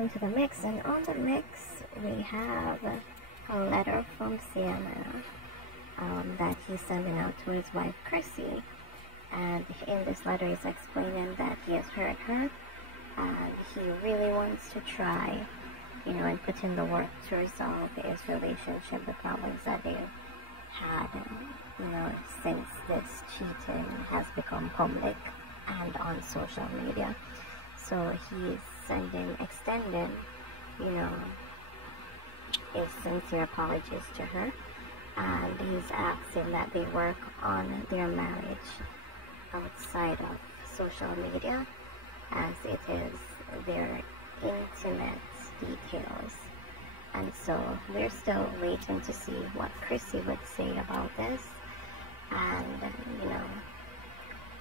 welcome to the mix. And on the mix we have a letter from Sienna that he's sending out to his wife Chrissy, and in this letter he's explaining that he has hurt her and he really wants to try, and put in the work to resolve his relationship, the problems that they had, since this cheating has become public and on social media. So he's extending, his sincere apologies to her, and he's asking that they work on their marriage outside of social media, as it is their intimate details. And so we're still waiting to see what Chrissy would say about this. And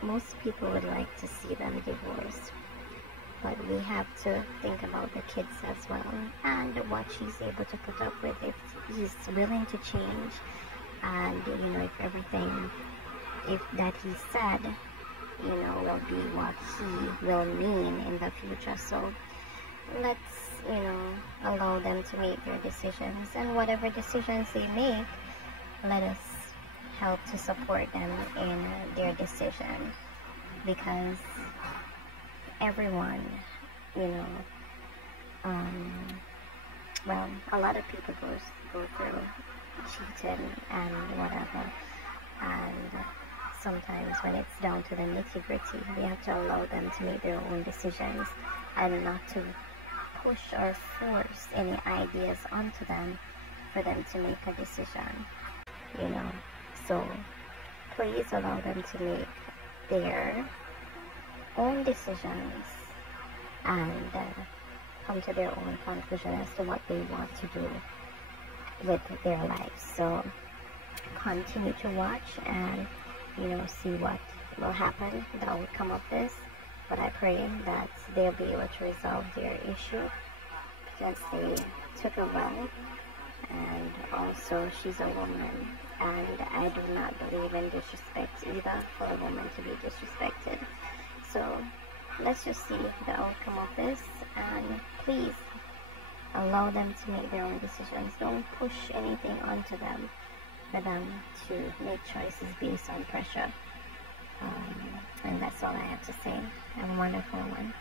most people would like to see them divorced, but we have to think about the kids as well, and what she's able to put up with, if he's willing to change, and if everything that he said will be what he will mean in the future. So let's allow them to make their decisions, and whatever decisions they make, let us help to support them in their decision, because everyone, a lot of people go through cheating and whatever, and sometimes when it's down to the nitty-gritty, we have to allow them to make their own decisions and not to push or force any ideas onto them for them to make a decision, So please allow them to make their own decisions and come to their own conclusion as to what they want to do with their lives. So continue to watch and see what will happen, the outcome of this. But I pray that they'll be able to resolve their issue, because they took her well, and also she's a woman, and I do not believe in disrespect either, for a woman to be disrespected. So let's just see the outcome of this, and please allow them to make their own decisions. Don't push anything onto them for them to make choices based on pressure. And that's all I have to say. Have a wonderful one.